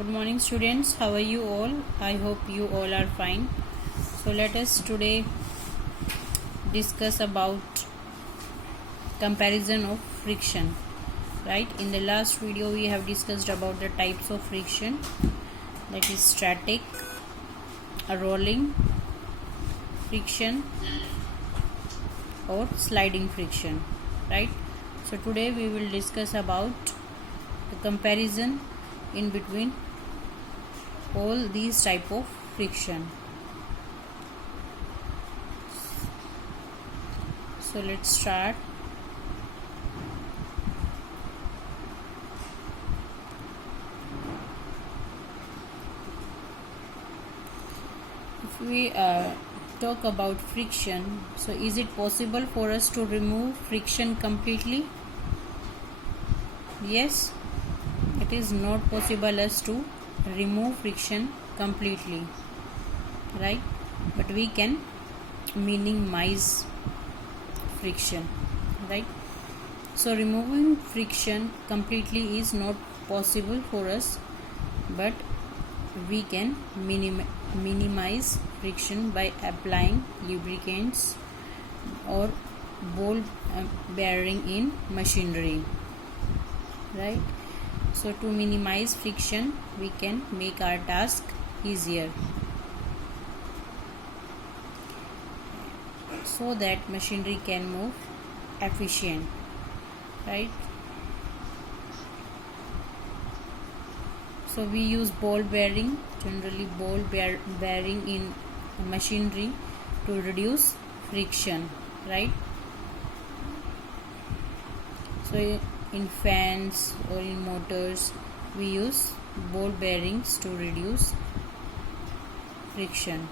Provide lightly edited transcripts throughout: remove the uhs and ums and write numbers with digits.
Good morning, students. How are you all? I hope you all are fine. So let us today discuss about comparison of friction. Right, in the last video we have discussed about the types of friction, that is static, rolling friction or sliding friction. Right, so today we will discuss about the comparison in between all these type of friction. So let's start. If we talk about friction, so is it possible for us to remove friction completely? Yes, it is not possible as to remove friction completely, right? But we can minimize friction, right? So removing friction completely is not possible for us, but we can minimize friction by applying lubricants or ball bearing in machinery, right? So to minimize friction, we can make our task easier, so that machinery can move efficient, right? So we use ball bearing, generally ball bearing in machinery to reduce friction, right? So in fans or in motors, we use ball bearings to reduce friction.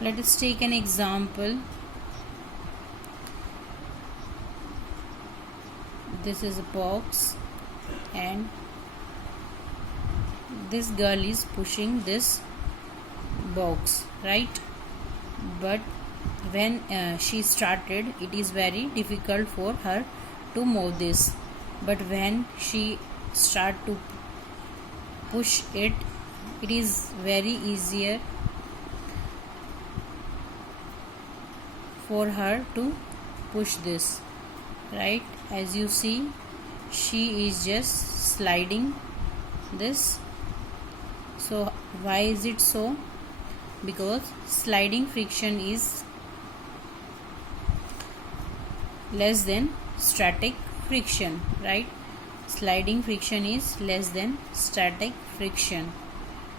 Let us take an example. This is a box and this girl is pushing this box, right? But when she started, it is very difficult for her to move this, but when she start to push it, it is very easier for her to push this, right? As you see, she is just sliding this. So why is it so? Because sliding friction is less than static friction, right? Sliding friction is less than static friction.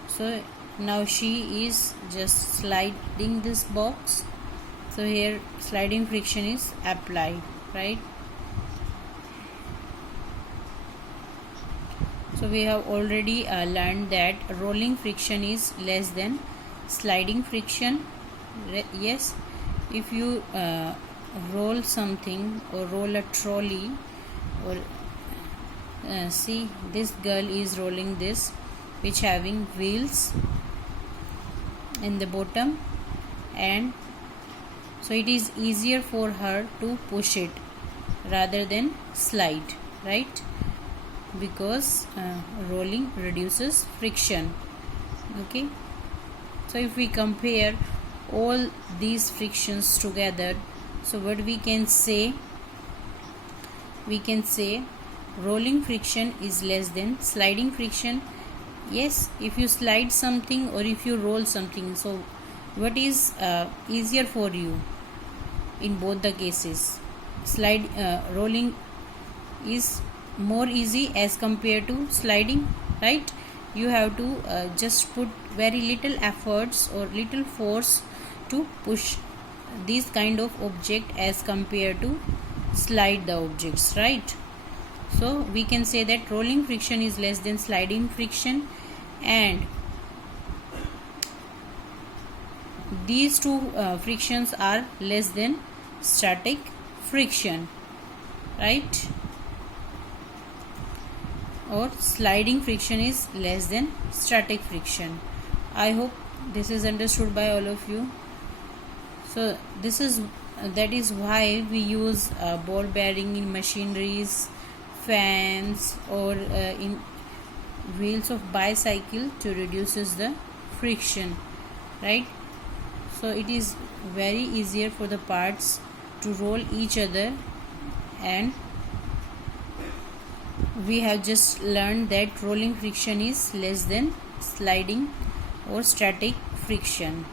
So now she is just sliding this box. So here sliding friction is applied, right? So we have already learned that rolling friction is less than sliding friction. Yes, if you roll something or roll a trolley, or see, this girl is rolling this, which having wheels in the bottom, and so it is easier for her to push it rather than slide, right? Because rolling reduces friction. Okay, so if we compare all these frictions together, so what we can say rolling friction is less than sliding friction. Yes, if you slide something or if you roll something, so what is easier for you in both the cases? Rolling is more easy as compared to sliding, right? You have to just put very little efforts or little force to push this kind of object as compared to slide the objects, right? So we can say that rolling friction is less than sliding friction, and these two frictions are less than static friction, right? Or sliding friction is less than static friction. I hope This is understood by all of you. So that is why we use ball bearing in machineries, fans, or in wheels of bicycle to reduces the friction, right? So it is very easier for the parts to roll each other, and we have just learned that rolling friction is less than sliding or static friction.